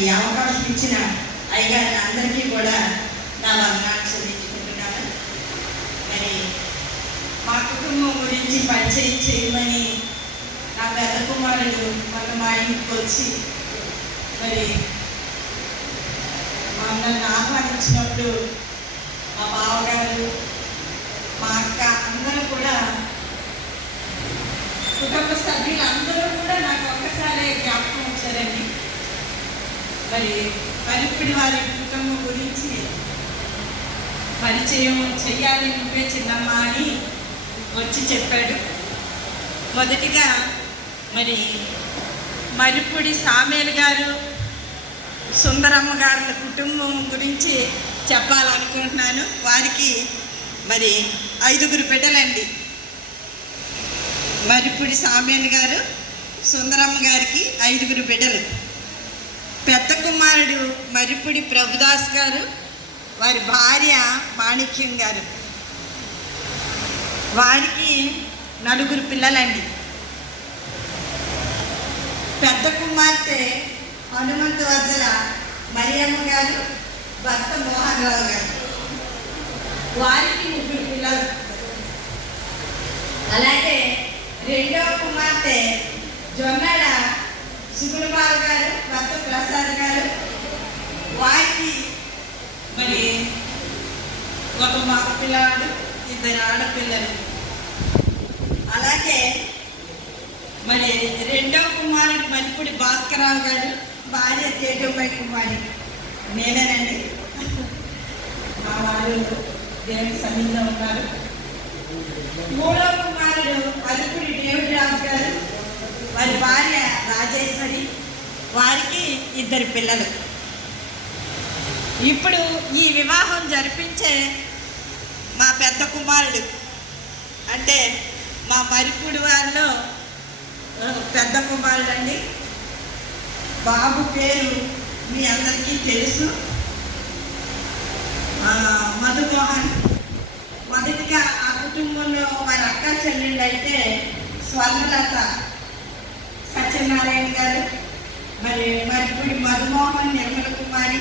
ఈ అవకాశం ఇచ్చిన అయ్యగారిని అందరికీ కూడా నా వందనాలు చెల్లించుకుంటున్నాను. మరి మా కుటుంబం గురించి పరిచయం చేయమని నా పెద్ద కుమారుడు మా ఇంటికి వచ్చి మరి నన్ను ఆహ్వానించినప్పుడు మా బావగారు, మా అక్క అందరూ కూడా, కుటుంబ సభ్యులు అందరూ కూడా నాకు ఒక్కసారి జ్ఞాపకం వచ్చారండి. మరి పరిపిడి వారి కుటుంబం గురించి పరిచయం చెయ్యాలి నువ్వే చిన్నమ్మ అని వచ్చి చెప్పాడు. మొదటిగా మరి మరిపూడి సామేలు గారు, సుందరమ్మ గారుల కుటుంబం గురించి చెప్పాలనుకుంటున్నాను. వారికి మరి 5 బిడ్డలండి. మరిపూడి సామేలు గారు, సుందరమ్మ గారికి 5 బిడ్డలు. పెద్ద కుమారుడు మరిపూడి ప్రభుదాస్ గారు, వారి భార్య మాణిక్యం గారు, వారికి 4 పిల్లలండి. పెద్ద కుమార్తె హనుమంతు వజ్జల మరియమ్మ గారు, భర్త మోహన్ రావు గారు, వారికి 3 పిల్లలు. అలాగే రెండవ కుమార్తె జొన్నడ సుగుణపాల్ గారు, భర్త ప్రసాద్ గారు, వారికి మరి 1 మగ పిల్లాడు, 2 ఆడపిల్లలు. అలాగే మరి రెండవ కుమారుడు మరిపూడి భాస్కరరావు గారు, భార్య తేజోబాయి కుమారి, నేనేనండి. మా వాళ్ళు దేవుని సన్నిధిలో ఉన్నారు. మూడవ కుమారుడు మరిపూడి డేవిడ్ రాజు గారు, వారి భార్య రాజేశ్వరి, వారికి 2 పిల్లలు. ఇప్పుడు ఈ వివాహం జరిపించే మా పెద్ద కుమారుడు, అంటే మా మరిపూడి వారిలో పెద్ద కుమారుడు అండి. బాబు పేరు మీ అందరికీ తెలుసు, మధుమోహన్. మొదటిగా ఆ కుటుంబంలో వారి అక్క చెల్లెళ్ళు అయితే స్వర్ణలత సత్యనారాయణ గారు, మరిపూడి మధుమోహన్, నిర్మల కుమారి,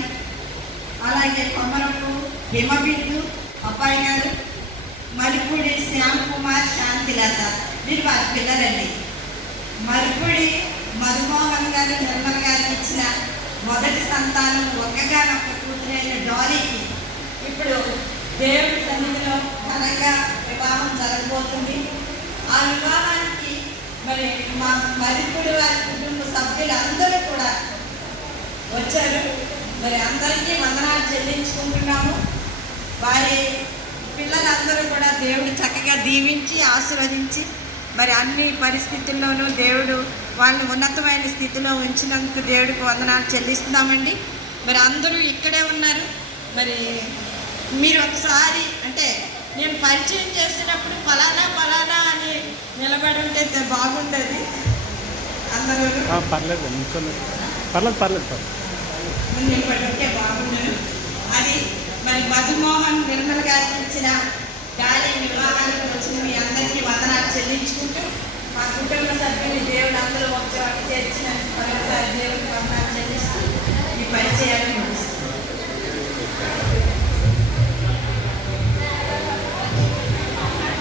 అలాగే కొమరపు హిమబిందు అబ్బాయి గారు, మరిపూడి శ్యామ్ కుమార్, శాంతిలత, వీరు వారి పిల్లలండి. మరిపూడి మధుమోహన్ గారు, నిర్మల గారికి ఇచ్చిన మొదటి సంతానం ఒక్కగానొక్క కూతురైన డాలీకి ఇప్పుడు దేవుడి సన్నిధిలో ఘనంగా వివాహం జరగబోతుంది. ఆ వివాహానికి మరి మా మరిపూడి వారి కుటుంబ సభ్యులందరూ కూడా వచ్చారు. మరి అందరికీ వందనాలు చెల్లించుకుంటున్నాము. వారి పిల్లలందరూ కూడా దేవుడు చక్కగా దీవించి ఆశీర్వదించి మరి అన్ని పరిస్థితుల్లోనూ దేవుడు వాళ్ళని ఉన్నతమైన స్థితిలో ఉంచినందుకు దేవుడికి వందనాలు చెల్లిస్తున్నామండి. మరి అందరూ ఇక్కడే ఉన్నారు. మరి మీరు ఒకసారి అంటే నేను పరిచయం చేసినప్పుడు ఫలానా ఫలానా అని నిలబడి ఉంటే బాగుంటుంది. అందరూ నిలబడి ఉంటే బాగుండదు. అది మరి మధుమోహన్, నిర్మల్ గారికి ఇచ్చిన డాలీ వివాహానికి వచ్చిన మీ అందరికీ వందనాలు చెల్లించుకుంటూ మా కుటుంబ